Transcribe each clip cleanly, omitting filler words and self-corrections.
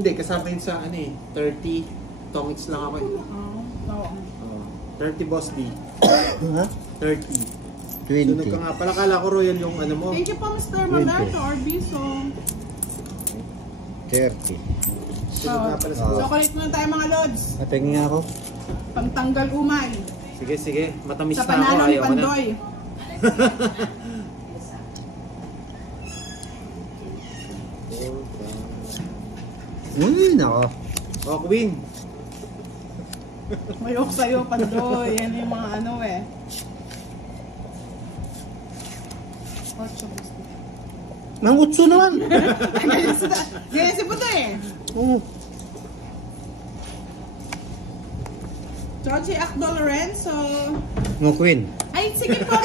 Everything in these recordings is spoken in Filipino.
Hindi, kasama yun sa ano eh, 30 tongits lang ako eh. Oo. 30 Boss D. Ha? 30. 20. Sunod ka nga. Pala kala ko Royal yung ano mo. Thank you po, Mr. Malarto or Biso. 30. Sunod nga pala sa boss. Chocolate muna tayo mga lods. Patingin nga ako. Pangtanggal umay. Sige, sige. Matamis Sa na ako. panalo ni Ayaw ko na. Pandoy. Nako. Oh, Queen. Mayok sa'yo, Pandoy. Yan yung mga ano eh. Mang utso naman. Ganyan si Puto eh. Oo. Georgie Akdo Lorenzo. No, Queen. Ay, sige po.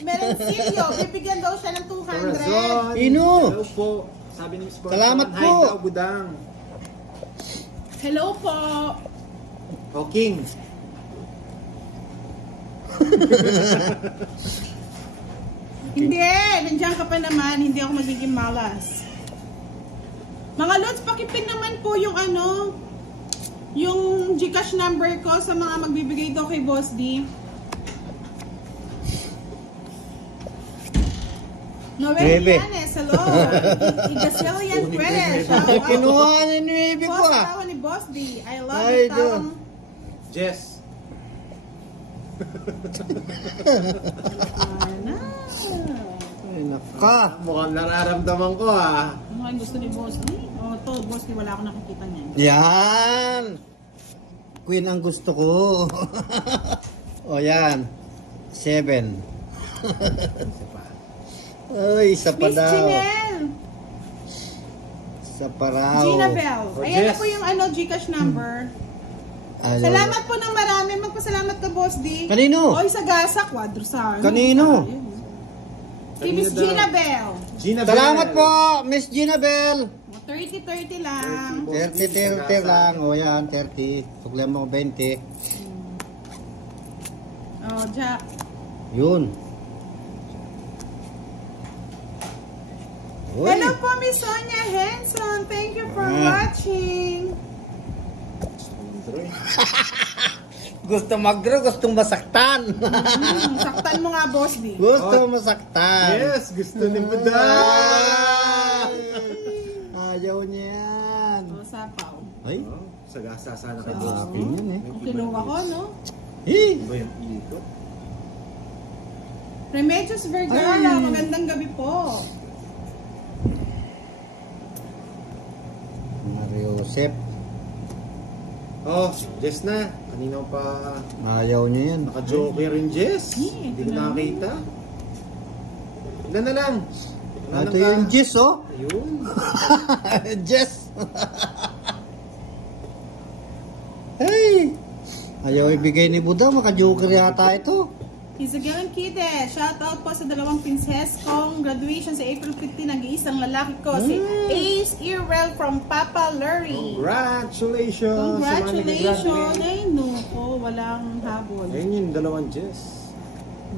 Merencillo. Bibigyan daw siya ng 200. Corazon. Ino. Hello po. Sabi ni Miss Corazon. Salamat Hi po. daw, Budang. Hello po. Oh, King. Hindi. Nandiyan ka pa naman. Hindi ako magiging malas. Mga lods, pakipin naman po yung ano, yung Gcash number ko sa mga magbibigay daw kay Boss D. Noel Bebe. Yanes, hello. Igasilian Fresh. Kinuha ni Nuebe ko Boss, ah. tawa ni Boss D. I love Ay, it. Tawang Jess. Ay, naka. Mukhang nararamdaman ko ah. ano ang gusto ni Boss D? Oh, to Boss D, wala akong nakikita niyan. Yan. Queen ang gusto ko. O yan. 7. Ay, isa pa Miss daw. Janelle. Isa pa raw. Gina Bell. Oh, Ayan na yes. po yung ano, Gcash number. Ayaw. Salamat po ng marami. Magpasalamat ka, Boss D. Kanino? Oy, sa gasa, quadrosar. Kanino? Si Miss Kanino daw? Gina Bell. Gina Salamat Bell. po, Miss Gina Bell. 30-30 lang. 30 lang. O yan, 30. Suklihan mo ko 20. Oh, Jack. Yun. Uy. Hello po, Miss Sonia Henson. Thank you for watching. Gusto mag-grow, gustong masaktan. Saktan mo nga, Boss D. Gusto masaktan. Yes, gusto ni Budang. Ayaw niya yan. Oh, sapaw. Ay, Oh, sagasa sana kay Boss. akin yan eh. Ang kinuha ko, no? Eh, Ano ba yung ikot? Remedios Vergara, magandang gabi po. Mario Josep. Oh, Jess na. Kanina pa Ayaw niya yan. naka-joker rin, Jess. Hindi ko nakakita. Ilan na lang? Wala Ito nang yung Jess, oh. Ayun. Jess. Hey! Ayaw ibigay ni Buda, maka-joker yata ito. Isagalan Kide, shout out po sa dalawang prinses kong graduation sa April 15, nag-iisang lalaki ko, si Ace Irel from Papa Lurie. Congratulations! sa mga Congratulations! nag-graduate. Ay, no po, walang habol. Ayun yung dalawang Jess.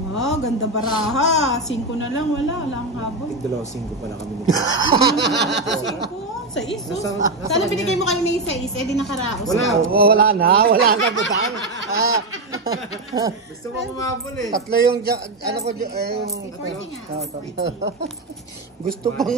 Wow, ganda baraha. 5 na lang, walang habol. Dalawa 5 pala kami ni 5, sa iso. Nasa Sana kanya. binigay mo kanina yung 6, eh di nakaraos. Wala. Wala na Butang. Gusto mo kumabol eh. Tatlo yung, ano ko, yung, Recording nga. gusto pang